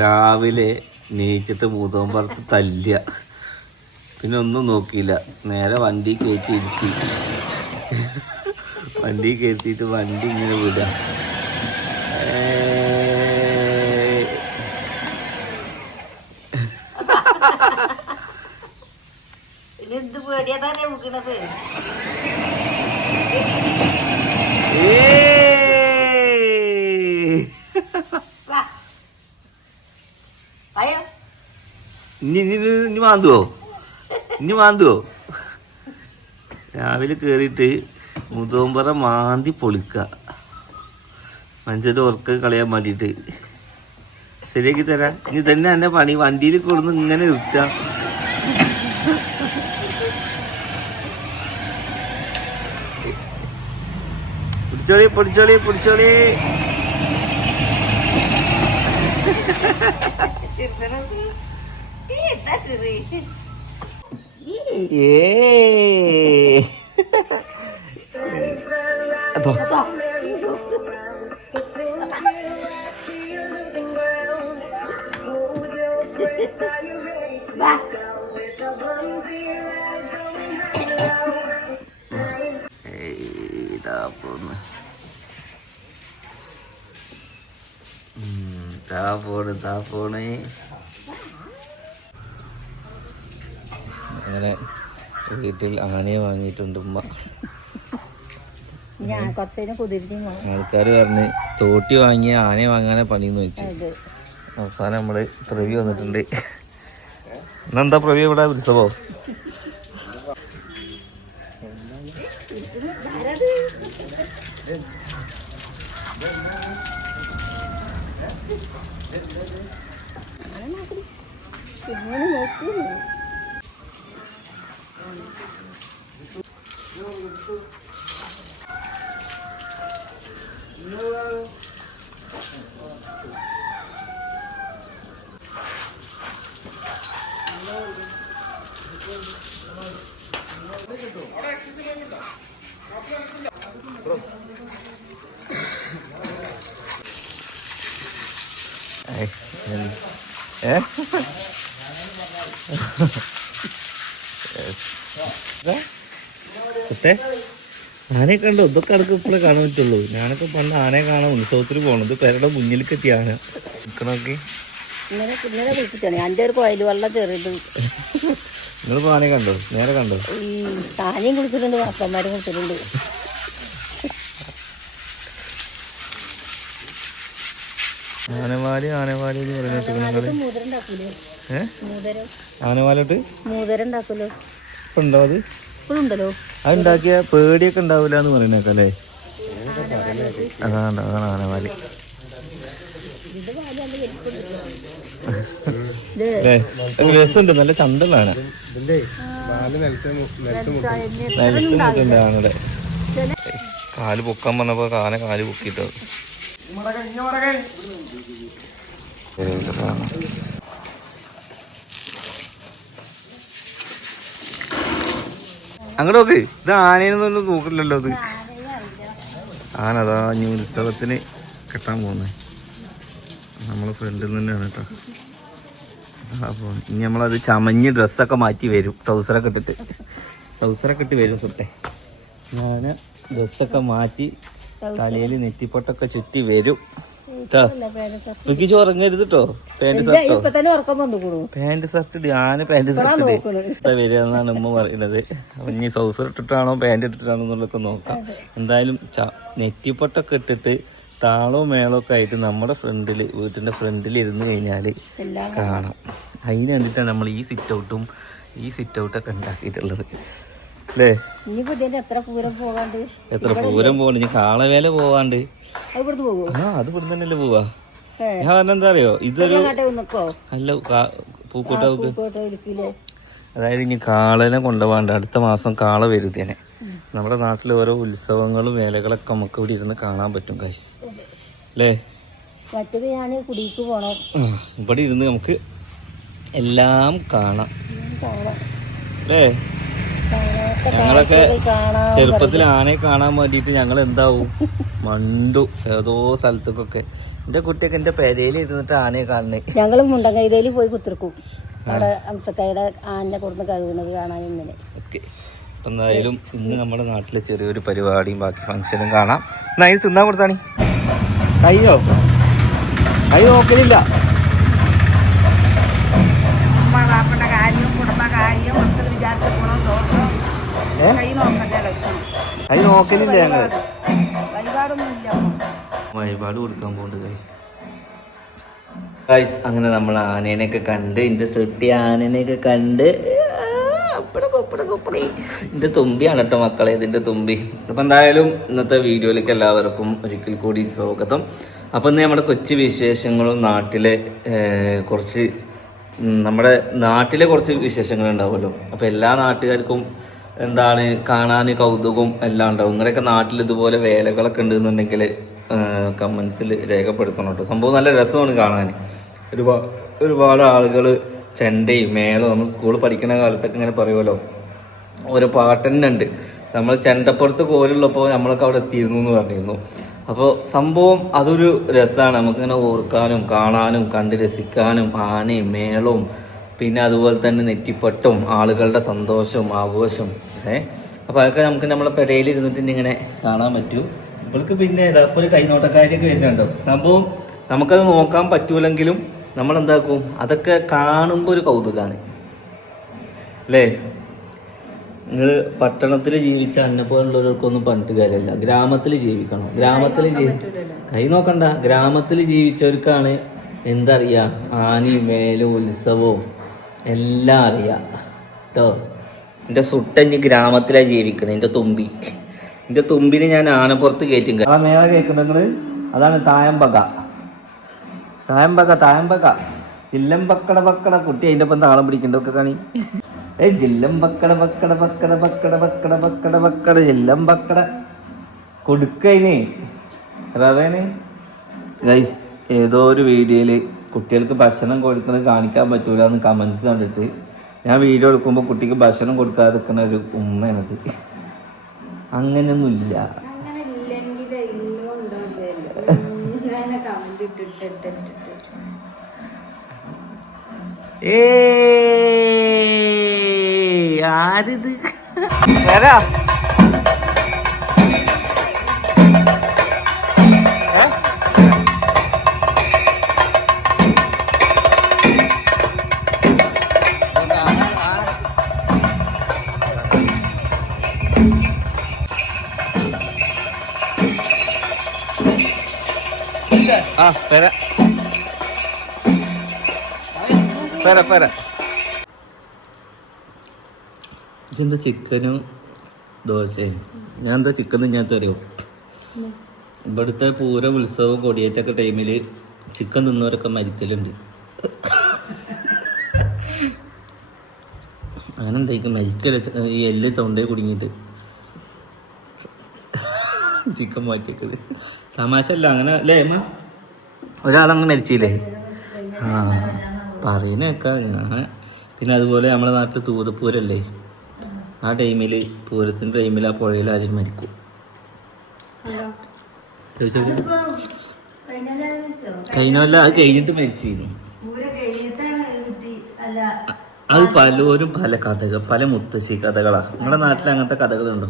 രാവിലെ നീച്ചിട്ട് മൂത്തോമ്പറത്ത് തല്ലുക. പിന്നെ ഒന്നും നോക്കിയില്ല. നേരെ വണ്ടി കയറ്റി ഇരുത്തി. വണ്ടി കയറ്റിയിട്ട് വണ്ടി ഇങ്ങനെ വിടുക ഏയ്. എന്ത് പേടിയാട്ടാ മുക്കണത് ഏയ്. വാ അയ്യോ ഇനി ഇനി മാന്തുവോ ഇനി മാന്തുവോ രാവിലെ കേറിയിട്ട് മുതോമ്പറ മാന്തി പൊളിക്ക. മനുഷ്യന്റെ ഉറക്കം കളയാൻ വേണ്ടിയിട്ട്. ശരിയാക്കി തരാം. ഇനി തന്നെ എന്റെ പണി. വണ്ടിയിൽ കൊടുന്ന് ഇങ്ങനെ ഇരുത്ത പിടിച്ചോളി പൊടിച്ചോളി പൊടിച്ചോളി. ഏ അതോ ഇതാ പോന്ന് ഉം, പോണ് താ പോണ് അങ്ങനെ വീട്ടിൽ ആനയെ വാങ്ങിയിട്ടുണ്ട് ഉമ്മ. ആൾക്കാർ പറഞ്ഞ് തോട്ടി വാങ്ങിയ ആനയെ വാങ്ങാനെ പണിന്ന് വെച്ചു. അവസാനം നമ്മൾ പ്രവി വന്നിട്ടുണ്ട്. എന്നെന്താ പ്രവി ഇവിടെ ഉത്സവോ? നോക്കുന്നു കുട്ടേ ആനയെ കണ്ടോ? ഇതൊക്കെ അടക്കം ഇപ്പോഴേ കാണാൻ പറ്റുള്ളൂ. ഞാനൊക്കെ പണ്ട് ആനയെ കാണാൻ ഉത്സവത്തിന് പോണത് പേരുടെ മുന്നിൽ കെട്ടിയ ആന. ചെറുത് നിങ്ങളിപ്പോ ആനയെ കണ്ടോ? നേരെ കണ്ടോ? കുടിച്ചിട്ടുണ്ട് കുളിച്ചിട്ടുണ്ട് അപ്പന്മാരും കുളിച്ചിട്ടുണ്ട്. ആനവാലി ആനവാലി എന്ന് ആനവാലോട്ട് ഇപ്പൊ ഉണ്ടോ അത് ഇപ്പോഴും ഉണ്ടല്ലോ അത്? ഉണ്ടാക്കിയ പേടിയൊക്കെ ഉണ്ടാവില്ല എന്ന് പറയുന്നേക്കാം അല്ലേ അതാണ് അതാണ് ആനവാലി. രസമുണ്ട് നല്ല ആനയുടെ കാൽ പൊക്കാൻ വന്നപ്പോ കാന കാൽ പൊക്കിട്ടോ അങ്ങോട്ട് നോക്ക്. ഇത് ആനയെന്നൊന്നും നോക്കില്ലല്ലോ അത് ആന അതാ ഇനി ഉത്സവത്തിന് കെട്ടാൻ പോകുന്നത് നമ്മളെ ഫ്രണ്ടിൽ തന്നെയാണ് കേട്ടോ അപ്പോൾ ഇനി നമ്മളത് ചമഞ്ഞ് ഡ്രസ്സൊക്കെ മാറ്റി വരും. ട്രൗസറൊക്കെ ഇട്ടിട്ട്. ട്രൗസറൊക്കെ ഇട്ട് വരും സുട്ടെ. ഞാൻ ഡ്രസ്സൊക്കെ മാറ്റി തലയിൽ നെറ്റിപ്പൊട്ടൊക്കെ ചുറ്റി വരും. എനിക്ക് ഉറങ്ങരുത് കേട്ടോ പാന്റ് ഷർട്ടോ പാന്റ് ഷർട്ട് ഇടി ഞാൻ പാന്റ് ഷർട്ട് വരിക എന്നാണ് ഉമ്മ പറയുന്നത് അപ്പൊ ഇനി സൗസർ ഇട്ടിട്ടാണോ പാന്റ് ഇട്ടിട്ടാണോ എന്നുള്ളതൊക്കെ നോക്കാം. എന്തായാലും നെറ്റിപ്പൊട്ടൊക്കെ ഇട്ടിട്ട് താളവും ഒക്കെ ആയിട്ട് നമ്മുടെ ഫ്രണ്ടിൽ വീട്ടിന്റെ ഫ്രണ്ടിൽ ഇരുന്ന് കഴിഞ്ഞാൽ എല്ലാം കാണാം. അതിന് വേണ്ടിയിട്ടാണ് നമ്മൾ ഈ സിറ്റ് ഔട്ടും ഈ സിറ്റ് ഔട്ടൊക്കെ ഉണ്ടാക്കിയിട്ടുള്ളത്. അല്ലേ ഇനിയിപ്പോ ഇതിന്റെ എത്ര പൂരം പോകാണ്ട് എത്ര പൂരം പോകണ്ട ഇനി കാളവേല പോവാണ്ട്. അത് ഇവിടുന്ന് പോകുമോ ആ അത് ഇവിടെ തന്നെയല്ലേ പോവാ. ഞാൻ പറഞ്ഞ എന്താ അറിയോ ഇതൊരു അല്ല പൂക്കോട്ട പൂക്കോട്ടാവുക്ക് അതായത് ഇനി കാളനെ കൊണ്ടുപോകാണ്ട് അടുത്ത മാസം കാള വരുത്തേനെ നമ്മുടെ നാട്ടിൽ ഓരോ ഉത്സവങ്ങളും വേലകളൊക്കെ നമുക്ക് ഇവിടെ ഇരുന്ന് കാണാൻ പറ്റും കാശ് അല്ലേ മറ്റത് ഞാൻ കുടിക്ക് പോണം. ഇവിടെ ഇരുന്ന് നമുക്ക് എല്ലാം കാണാം. അല്ലേ ഞങ്ങളൊക്കെ ചെറുപ്പത്തിൽ ആനയെ കാണാൻ വേണ്ടിയിട്ട് ഞങ്ങൾ എന്താവും മണ്ടു. ഏതോ സ്ഥലത്തേക്കൊക്കെ. എന്റെ കുട്ടിയൊക്കെ എന്റെ പെരയിൽ ഇരുന്നിട്ട് ആനയെ കാണണേ ഞങ്ങൾ മുണ്ടങ്കൈതയിൽ പോയി കുത്തിർക്കും അവിടെ അംസക്കായുടെ ആനെ കൊടുന്ന് കഴുകുന്നത് കാണാൻ ഇന്നലെ. ഓക്കെ. എന്തായാലും ഇന്ന് നമ്മുടെ നാട്ടിലെ ചെറിയൊരു പരിപാടിയും ബാക്കി ഫംഗ്ഷനും കാണാം. എന്നാ ഇത് തിന്നാൻ കൊടുത്താണി കയ്യോ? കൈ നോക്കലില്ല. കൈ നോക്കലില്ല ഞങ്ങൾ വഴിപാട് കൊടുക്കാൻ പോകുന്നുണ്ട് ഗൈസ് ഗൈസ് അങ്ങനെ നമ്മൾ ആനേനെയൊക്കെ കണ്ട് എന്റെ സെട്ടി ആനേനെയൊക്കെ കണ്ട് എന്റെ തുമ്പിയാണ് കേട്ടോ മക്കളെ ഇതിന്റെ തുമ്പി. അപ്പം എന്തായാലും ഇന്നത്തെ വീഡിയോയിലേക്ക് എല്ലാവർക്കും ഒരിക്കൽ കൂടി സ്വാഗതം. അപ്പം ഇന്ന് നമ്മുടെ കൊച്ചു വിശേഷങ്ങളും നാട്ടിലെ കുറച്ച് നമ്മുടെ നാട്ടിലെ കുറച്ച് വിശേഷങ്ങൾ ഉണ്ടാവുമല്ലോ. അപ്പോൾ എല്ലാ നാട്ടുകാർക്കും എന്താണ് കാണാൻ കൗതുകവും എല്ലാം ഉണ്ടാവും. നിങ്ങളുടെയൊക്കെ നാട്ടിൽ ഇതുപോലെ വേലകളൊക്കെ ഉണ്ടെന്നുണ്ടെങ്കിൽ കമൻസിൽ രേഖപ്പെടുത്തണം കേട്ടോ. സംഭവം നല്ല രസമാണ് കാണാൻ ഒരുപാട് ഒരുപാട് ആളുകൾ ചെണ്ടയും മേളവും നമ്മൾ സ്കൂളിൽ പഠിക്കുന്ന കാലത്തൊക്കെ ഇങ്ങനെ പറയുമല്ലോ ഒരു പാട്ട് നമ്മൾ ചെണ്ടപ്പുറത്ത് കോലുള്ളപ്പോൾ നമ്മളൊക്കെ അവിടെ എത്തിയിരുന്നു എന്ന് പറഞ്ഞിരുന്നു. അപ്പോൾ സംഭവം അതൊരു രസമാണ്. നമുക്കിങ്ങനെ ഓർക്കാനും കാണാനും കണ്ട് രസിക്കാനും ആനയും മേളവും പിന്നെ അതുപോലെ തന്നെ നെറ്റിപ്പട്ടും ആളുകളുടെ സന്തോഷവും ആഘോഷവും ഏ? അപ്പോൾ അതൊക്കെ നമുക്ക് നമ്മളെ പെരയിൽ ഇരുന്നിട്ട് ഇങ്ങനെ കാണാൻ പറ്റും. ഇവൾക്ക് പിന്നെ ഇതാ ഒരു കൈനോട്ടക്കാരിയൊക്കെ വരുന്നുണ്ടോ? സംഭവം നമുക്കത് നോക്കാൻ പറ്റൂലെങ്കിലും നമ്മൾ എന്താക്കും? അതൊക്കെ കാണുമ്പോൾ ഒരു കൗതുകമാണ് അല്ലേ? നിങ്ങൾ പട്ടണത്തിൽ ജീവിച്ച അന്നെ പോലുള്ളവർക്കൊന്നും പറഞ്ഞിട്ട് കാര്യമില്ല. ഗ്രാമത്തിൽ ജീവിക്കണം. ഗ്രാമത്തിൽ കൈ നോക്കണ്ട. ഗ്രാമത്തിൽ ജീവിച്ചവർക്കാണ് എന്തറിയാ? ആനയും മേലും ഉത്സവവും എല്ലാം അറിയാം. കേട്ടോ എന്റെ സുട്ടഞ്ഞ് ഗ്രാമത്തിലാണ് ജീവിക്കുന്നത് എന്റെ തുമ്പി. എന്റെ തുമ്പിന് ഞാൻ ആനപ്പുറത്ത് കയറ്റും. ആ മേള കേൾക്കുന്നത് അതാണ് തായമ്പക. തായമ്പക തായമ്പക. ജില്ലം പക്കട പക്കട. കുട്ടി അതിന്റെ ഒപ്പം താളം പിടിക്കണ്ടൊക്കെ കാണി? ഏ ജില്ലം പക്കട പക്കട പക്കട പക്കട പക്കട പക്കട പക്കട ജില്ലം പക്കട. കൊടുക്കതിന് ഗൈസ് ഏതോ ഒരു വീഡിയോയിൽ കുട്ടികൾക്ക് ഭക്ഷണം കൊടുക്കുന്നത് കാണിക്കാൻ പറ്റൂല എന്ന് കമൻസ് കണ്ടിട്ട്. ഞാൻ വീഡിയോ എടുക്കുമ്പോൾ കുട്ടിക്ക് ഭക്ഷണം കൊടുക്കാതെ നിൽക്കുന്ന ഒരു ഉമ്മയാണത്. അങ്ങനെയൊന്നുമില്ല. ഏ ആരിത്? വരാ Espera, espera. വരാ ഇതെന്താ ചിക്കനും ദോശയും? ഞാൻ എന്താ ചിക്കൻ തിന്നാത്ത അറിയോ ഇവിടുത്തെ പൂരം ഉത്സവം കൊടിയേറ്റൊക്കെ ടൈമിൽ ചിക്കൻ തിന്നവരൊക്കെ മരിക്കലുണ്ട്. അങ്ങനെ ഉണ്ടായിരിക്കും മരിക്കല? ഈ എല്ല് തൊണ്ടയിൽ കുടുങ്ങിയിട്ട്. ചിക്കൻ മാറ്റിയൊക്കെ തമാശ അല്ല അങ്ങനെ അല്ലേ ഒരാളങ്ങ് മരിച്ചില്ലേ? ആ പറയുന്നേക്കാ ഞാൻ പിന്നെ അതുപോലെ നമ്മുടെ നാട്ടിൽ തൂതപ്പൂരല്ലേ? ആ ടൈമിൽ പൂരത്തിന്റെ ടൈമിൽ ആ പുഴയിൽ ആരും മരിക്കും. കഴിഞ്ഞല്ല അത് കഴിഞ്ഞിട്ട് മരിച്ചിരുന്നു അത് പലരും പല കഥകൾ പല മുത്തശ്ശി കഥകളാ. നമ്മുടെ നാട്ടിൽ അങ്ങനത്തെ കഥകളുണ്ടോ?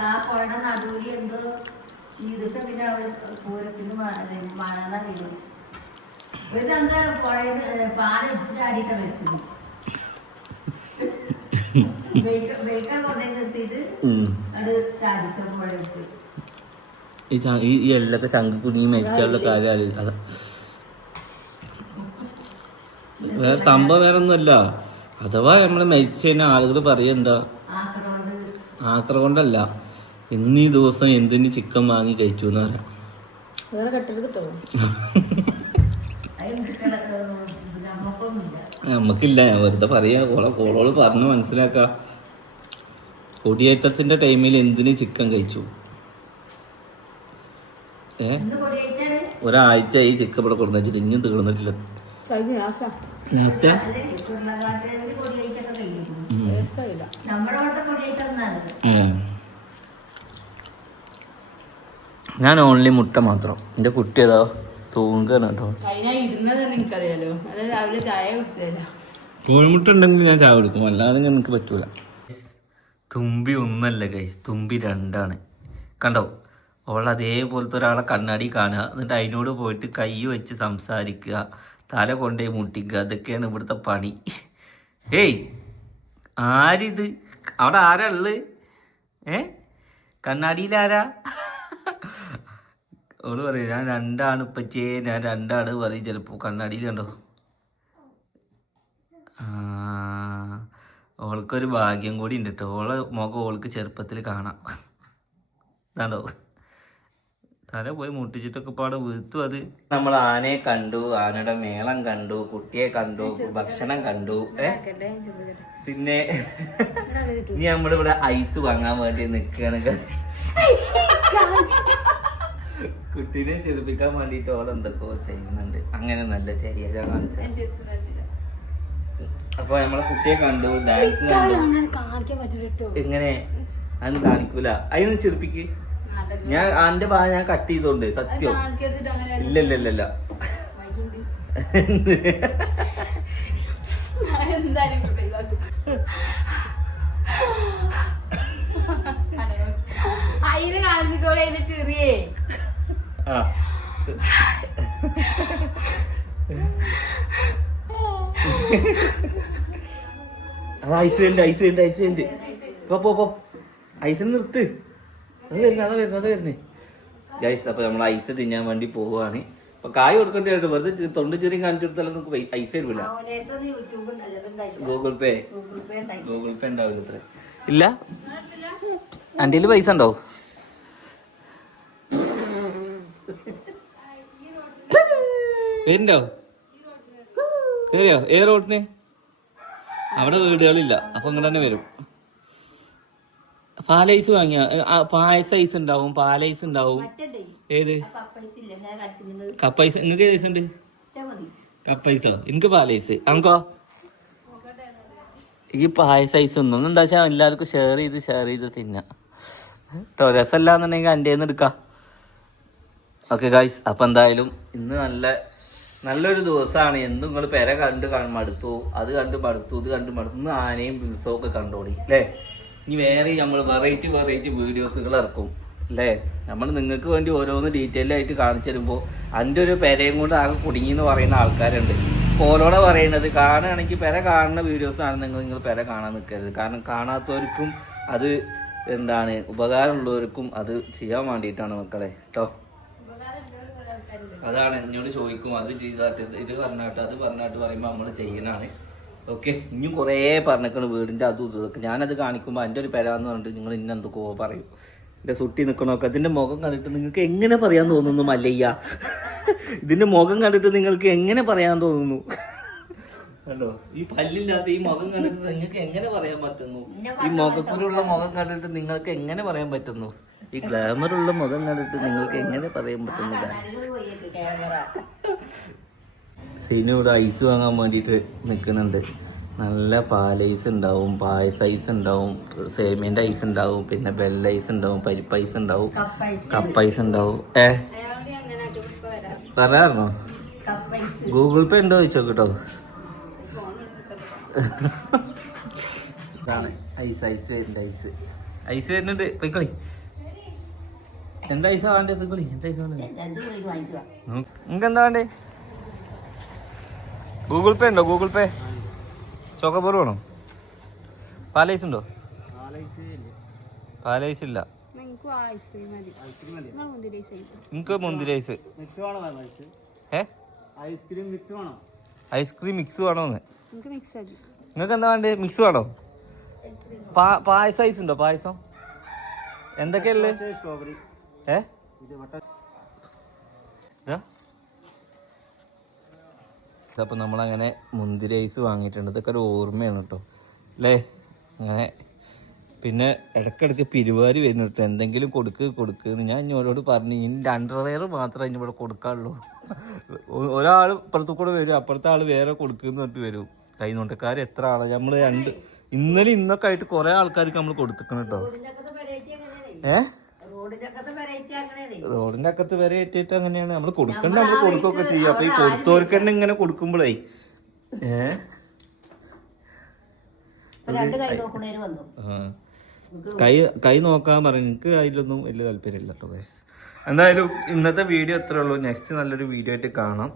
ആ നടുവിൽ എന്തോ ചെയ്തിട്ട് പിന്നെ അവർ പൂരത്തിന് മണന്നറിയുന്നു ഒരു ചന്ത പുഴയിൽ പാൽ ചാടിയിട്ടാ മരിച്ചത്. കൊണ്ടേ നിർത്തിയിട്ട് അത് ചാടിത്ത പുഴയിട്ട് ഈ എല്ലൊക്കെ ചങ്ക് കുടുങ്ങി മരിക്കാനുള്ള കാര്യം വേറെ സംഭവം വേറെ ഒന്നുമല്ല അഥവാ നമ്മൾ മരിച്ചു കഴിഞ്ഞാൽ ആളുകൾ പറയെന്താ ആക്കറോണ്ട് ആക്ര കൊണ്ടല്ല എന്നീ ദിവസം എന്തിന് ചിക്കൻ വാങ്ങി കഴിച്ചു എന്ന് പറയാം. നമുക്കില്ല ഞാൻ വെറുതെ പറയാ. ഓളെ ഓളോട് പറഞ്ഞ് മനസ്സിലാക്ക. കൊടിയേറ്റത്തിന്റെ ടൈമിൽ എന്തിന് ചിക്കൻ കഴിച്ചു? ഏ? ഒരാഴ്ച ഈ ചിക്കൻ ഇവിടെ കൊടുത്തിട്ട് ഇനിയും തീർന്നിട്ടില്ല. ലാസ്റ്റ്? നമ്മുടെ ഞാൻ ഓൺലി മുട്ട മാത്രം. എന്റെ കുട്ടി ഏതാ? തൂങ്ങാണ് കേട്ടോ. കോഴിമുട്ട ഉണ്ടെങ്കിൽ ഞാൻ ചായ കൊടുക്കും. അല്ലാതെ എനിക്ക് പറ്റൂല. തുമ്പി ഒന്നല്ല ഗൈസ് തുമ്പി രണ്ടാണ്. കണ്ടോ? അവൾ അതേപോലത്തെ ഒരാളെ കണ്ണാടി കാണുക എന്നിട്ട് അതിനോട് പോയിട്ട് കൈ വെച്ച് സംസാരിക്കുക തല കൊണ്ടേ മുട്ടിക്കുക. അതൊക്കെയാണ് ഇവിടുത്തെ പണി. ഏയ് ആരിത്? അവിടെ ആരാ ഉള്ളത്? ഏ? കണ്ണാടിയിലാരാ അവൾ പറയും ഞാൻ രണ്ടാണ് ഇപ്പച്ചേ ഞാൻ രണ്ടാണ് പറയും. ചിലപ്പോൾ കണ്ണാടിയിൽ കണ്ടോ? ഓൾക്കൊരു ഭാഗ്യം കൂടി ഉണ്ട് കേട്ടോ ഓളെ മുഖം ഓൾക്ക് ചെറുപ്പത്തിൽ കാണാം. ഇതാണ്ടോ? തല പോയി മുട്ടിച്ചിട്ടൊക്കെ പാടെ വീഴ്ത്തു അത്. നമ്മൾ ആനയെ കണ്ടു ആനയുടെ മേളം കണ്ടു കുട്ടിയെ കണ്ടു ഭക്ഷണം കണ്ടു പിന്നെ ഇനി നമ്മളിവിടെ ഐസ് വാങ്ങാൻ വേണ്ടി നിൽക്കുകയാണ്. കുട്ടീനെ ചെറുപ്പിക്കാൻ വേണ്ടിട്ട് ഓൾ എന്തൊക്കെയോ ചെയ്യുന്നുണ്ട്. അങ്ങനെ നല്ല ചെറിയ കാണിച്ചത്. അപ്പൊ നമ്മളെ കുട്ടിയെ കണ്ടു ഡാൻസ് കണ്ടു. എങ്ങനെ? അതൊന്നും കാണിക്കൂല. അതിന് ചെറുപ്പിക്ക്. ഞാൻ അന്റെ ഭാഗം ഞാൻ കട്ട് ചെയ്തോണ്ട് സത്യം. ഇല്ല ഇല്ല ഇല്ല ഇല്ല. അതിന് കാണിക്കോളെ ചെറിയേ. അത് ഐസ് വേണ്ട ഐസ് വേണ്ട ഐസ് വേണ്ട പോ പോ പോ. ഐസ് നിർത്ത്. അത് വരുന്നത് അതാ വരുന്നത് അതാ വരുന്നേ. ഗൈസ് അപ്പൊ നമ്മൾ ഐസ് തിന്നാൻ വേണ്ടി പോവാണ്. അപ്പൊ കായ് കൊടുക്കേണ്ടതായിട്ട് വെറുതെ തൊണ്ട് ചെറിയ കാണിച്ചു കൊടുത്താലും നമുക്ക് ഐസ് തരില്ല അതുണ്ടായിരുന്നു ഗൂഗിൾ പേ ഗൂഗിൾ പേ ഉണ്ടായി. ഗൂഗിൾ പേ ഉണ്ടാവില്ല ഇത്ര ഇല്ല? അന്റിയിൽ പൈസ ഉണ്ടോ? വരുന്നുണ്ടോ കയറിയോ ഏ റോഡിന്? അവിടെ വീടുകളില്ല. അപ്പൊ ഇങ്ങോട്ട് തന്നെ വരും. പാലൈസ് വാങ്ങിയ? പായസ ഐസ് ഉണ്ടാവും പാലൈസ് ഉണ്ടാവും. മറ്റേ ഏത്? കപ്പ കപ്പൈസ് നിങ്ങൾക്ക് ഐസ് ഉണ്ട്? കപ്പ ഐസോ എനിക്ക് പാലൈസ്. അങ്ങോ ഈ പായസ ഐസ് ഒന്നും എന്താ വെച്ചാൽ എല്ലാവർക്കും ഷെയർ ചെയ്ത് ഷെയർ ചെയ്ത് തിന്നാം. രസമല്ലാന്നുണ്ടെങ്കിൽ എന്റെ എടുക്കാം. ഓക്കെ ഗായ്സ് അപ്പം എന്തായാലും ഇന്ന് നല്ല നല്ലൊരു ദിവസമാണ് എന്തും നിങ്ങൾ പെര കണ്ട് കാണും മടുത്തു. അത് കണ്ട് മടുത്തു ഇത് കണ്ട് മടുത്തു. ഇന്ന് ആനയും ദിവസവും ഒക്കെ കണ്ടോളി അല്ലേ ഇനി വേറെ നമ്മൾ വെറൈറ്റി വെറൈറ്റി വീഡിയോസുകൾ ഇറക്കും അല്ലേ നമ്മൾ നിങ്ങൾക്ക് വേണ്ടി ഓരോന്ന് ഡീറ്റെയിൽ ആയിട്ട് കാണിച്ചു തരുമ്പോൾ അതിന്റെ ഒരു പെരയും കൊണ്ട് ആകെ കുടുങ്ങി എന്ന് പറയുന്ന ആൾക്കാരുണ്ട്. ഓരോടെ പറയുന്നത് കാണുകയാണെങ്കിൽ പെര കാണുന്ന വീഡിയോസ് നിങ്ങൾ നിങ്ങൾ പെര കാണാൻ നിൽക്കരുത്. കാരണം കാണാത്തവർക്കും അത് എന്താണ് ഉപകാരമുള്ളവർക്കും അത് ചെയ്യാൻ വേണ്ടിയിട്ടാണ് മക്കളെ കേട്ടോ അതാണ് എന്നോട് ചോദിക്കും അത് ചെയ്താട്ട് ഇത് പറഞ്ഞാട്ട് അത് പറഞ്ഞാട്ട് പറയുമ്പോൾ നമ്മൾ ചെയ്യണാണ് ഓക്കെ ഇനിയും കുറേ പറഞ്ഞേക്കണ് വീടിന്റെ അതും ഇതും ഇതൊക്കെ ഞാനത് കാണിക്കുമ്പോൾ എന്റെ ഒരു പെരാന്ന് പറഞ്ഞിട്ട് നിങ്ങൾ ഇന്ന പറയും. എന്റെ സുട്ടി നിൽക്കണമൊക്കെ അതിന്റെ മുഖം കണ്ടിട്ട് നിങ്ങൾക്ക് എങ്ങനെ പറയാൻ തോന്നുന്നു മല്ലയ്യ? ഇതിന്റെ മുഖം കണ്ടിട്ട് നിങ്ങൾക്ക് എങ്ങനെ പറയാൻ തോന്നുന്നു? കണ്ടോ? ഈ പല്ലില്ലാത്ത ഈ മുഖം കണ്ടിട്ട് നിങ്ങൾക്ക് എങ്ങനെ പറയാൻ പറ്റുന്നു? ഈ മുഖത്തിലുള്ള മുഖം കണ്ടിട്ട് നിങ്ങൾക്ക് എങ്ങനെ പറയാൻ പറ്റുന്നു? ഈ ഗ്ലാമറുള്ള മുഖം കണ്ടിട്ട് നിങ്ങൾക്ക് എങ്ങനെ പറയാൻ പറ്റുന്നില്ല സീനു ഇവിടെ ഐസ് വാങ്ങാൻ വേണ്ടിയിട്ട് നിൽക്കുന്നുണ്ട് നല്ല പാലൈസ് ഉണ്ടാവും പായസ ഐസ് ഉണ്ടാവും സേമിയന്റെ ഐസ് ഉണ്ടാവും പിന്നെ ബെല്ല ഐസ് ഉണ്ടാവും പരിപ്പ് ഐസ് ഉണ്ടാവും കപ്പ് ഐസ് ഉണ്ടാവും. ഏ? പറയാറോ ഗൂഗിൾ പേ ഉണ്ടോ ചോദിച്ചോ കേട്ടോ ഐസ് ഐസ് വരുന്നുണ്ട് ഐസ്. ഐസ് വരുന്നുണ്ട്. പൊയ്ക്കളി. എന്താ ഐസാ വേണ്ടേ എന്താ വേണ്ടേ നിങ്ങൾക്ക് എന്താ വേണ്ടേ? ഗൂഗിൾ പേ ഉണ്ടോ? ഗൂഗിൾ പേ ചോക്കബോർ വേണോ പാലൈസ് ഉണ്ടോ? പാലൈസ് ഇല്ല. നിങ്ങൾക്ക് ഐസ്ക്രീം മതി. നിങ്ങൾ മുന്തിരി ഐസ് ഏ? ഐസ്ക്രീം മിക്സ് വേണോ? ഐസ്ക്രീം മിക്സ് വേണോന്ന്. നിങ്ങൾക്ക് മിക്സ് മതി. നിങ്ങൾക്ക് എന്താ വേണ്ടേ? മിക്സ് വേണോ? പായസം ഐസ് ഉണ്ടോ? പായസം? എന്തൊക്കെയല്ലേ സ്ട്രോബെറി ഏ? അപ്പോൾ നമ്മളങ്ങനെ മുന്തിരി ഐസ് വാങ്ങിയിട്ടുണ്ട്. ഇതൊക്കെ ഒരു ഓർമ്മയാണ് കേട്ടോ. അല്ലേ അങ്ങനെ പിന്നെ ഇടയ്ക്കിടയ്ക്ക് പിരിവാരി വരുന്നു കേട്ടോ. എന്തെങ്കിലും കൊടുക്ക് കൊടുക്ക് എന്ന്. ഞാൻ ഇഞ്ഞോരോട് പറഞ്ഞു. ഇനി അണ്ടർവെയർ മാത്രമേ ഇനി ഇവിടെ കൊടുക്കാറുള്ളൂ ഒരാൾ ഇപ്പുറത്തു കൂടെ വരും അപ്പുറത്തെ ആൾ വേറെ കൊടുക്കുമെന്ന് പറഞ്ഞിട്ട് വരും. കൈനോട്ടക്കാർ എത്ര ആളാണ് നമ്മൾ രണ്ട് ഇന്നലെ ഇന്നൊക്കെ ആയിട്ട് കുറേ ആൾക്കാർക്ക് നമ്മൾ കൊടുത്തിക്കണം കേട്ടോ. ഇതിനകത്ത് വെറൈറ്റി എങ്ങനെയാണ് ഏ? റോഡിന്റെ അക്കത്ത് വരെ ഏറ്റിട്ട് അങ്ങനെയാണ്. നമ്മൾ കൊടുക്കണ്ട നമ്മൾ കൊടുക്കുകയൊക്കെ ചെയ്യും. അപ്പൊ ഈ കൊടുത്തവർക്ക് തന്നെ ഇങ്ങനെ കൊടുക്കുമ്പോഴേ ഏ? രണ്ട് കൈ. കൈ നോക്കാൻ പറഞ്ഞു എനിക്ക് അതിലൊന്നും വലിയ താല്പര്യമില്ല കേട്ടോ എന്തായാലും ഇന്നത്തെ വീഡിയോ എത്ര ഉള്ളൂ. നെക്സ്റ്റ് നല്ലൊരു വീഡിയോ ആയിട്ട് കാണാം.